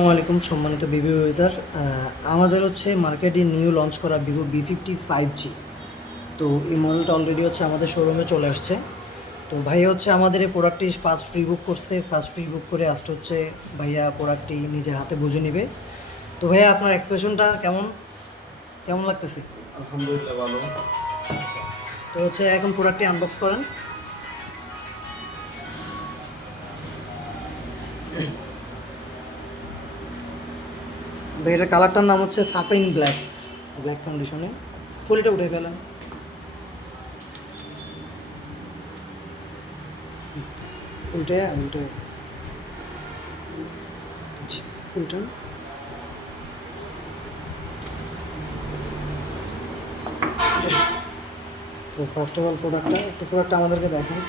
আসসালামু আলাইকুম সম্মানিত ভিভো ইউজার। আমাদের হচ্ছে মার্কেটে নিউ লঞ্চ করা ভিভো V50 5G। তো এই মডেলটা অলরেডি হচ্ছে আমাদের শোরুমে চলে আসছে। তো ভাইয়া হচ্ছে আমাদের এই প্রোডাক্টটি ফার্স্ট প্রি বুক করছে, ফার্স্ট প্রি বুক করে আসতে হচ্ছে ভাইয়া প্রোডাক্টটি নিজে হাতে বুঝে নেবে। তো ভাইয়া আপনার এক্সপ্রেশনটা কেমন কেমন লাগতেছে? আলহামদুলিল্লাহ ভালো। আচ্ছা, তো হচ্ছে এখন প্রোডাক্টটি আনবক্স করেন। ভাই এটার কালারটার নাম হচ্ছে সাটিন ব্ল্যাক, ব্ল্যাক কন্ডিশনে। ফুলটা উঠে ফেলেন। উল্টে উল্টে উল্টান। তো ফার্স্ট অফ অল প্রোডাক্টটা আমাদেরকে দেখেন।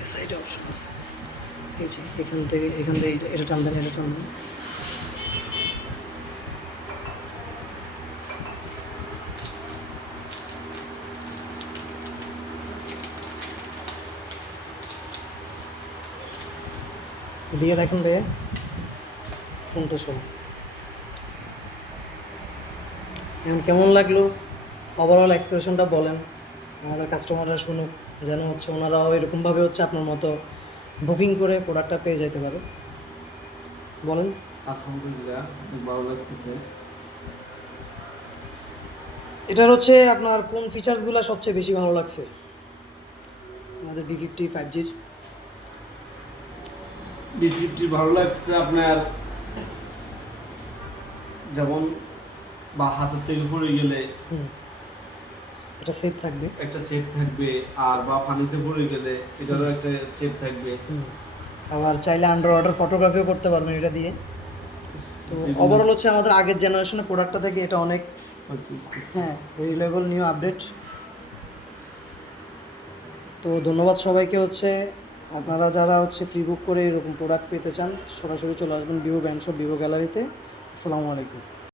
এই সাইডে অপশন আছে, এই যে এখান থেকে এটা টানবেন, এটা টানবেন। এদিকে দেখুন ভাইয়া, ফোনটা শোনো। এখন কেমন লাগলো ওভারঅল এক্সপ্রেশনটা বলেন, আমাদের কাস্টমাররা শুনুক, যেন হচ্ছে ওনারাও এরকমভাবে হচ্ছে আপনার মতো বুকিং করে প্রোডাক্টটা পেয়ে যেতে পারে। বলেন। আলহামদুলিল্লাহ ভালো লাগতেছে। এটার হচ্ছে আপনার কোন ফিচার্সগুলো সবচেয়ে বেশি ভালো লাগছে আমাদের V50 5Gর? B50 ভালো লাগছে আপনার, যেমন বা হাতের থেকে পড়ে গেলে এটা সেফ থাকবে, একটা চেপ থাকবে, আর বা পানিতে পড়ে গেলে এটারও একটা চেপ থাকবে। আবার চাইলে আন্ডার ওয়াটার ফটোগ্রাফিও করতে পারবেন এটা দিয়ে। তো ওভারঅল হচ্ছে আমাদের আগের জেনারেশনের প্রোডাক্টটা থেকে এটা অনেক হ্যাঁ রিলায়েবল নিউ আপডেট। তো ধন্যবাদ সবাইকে। হচ্ছে আপনারা যারা হচ্ছে ফ্রি বুক করে এরকম প্রোডাক্ট পেতে চান সরাসরি চলে আসবেন ভিভো ব্র্যান্ড শপ, ভিভো গ্যালারিতে। আসসালামু আলাইকুম।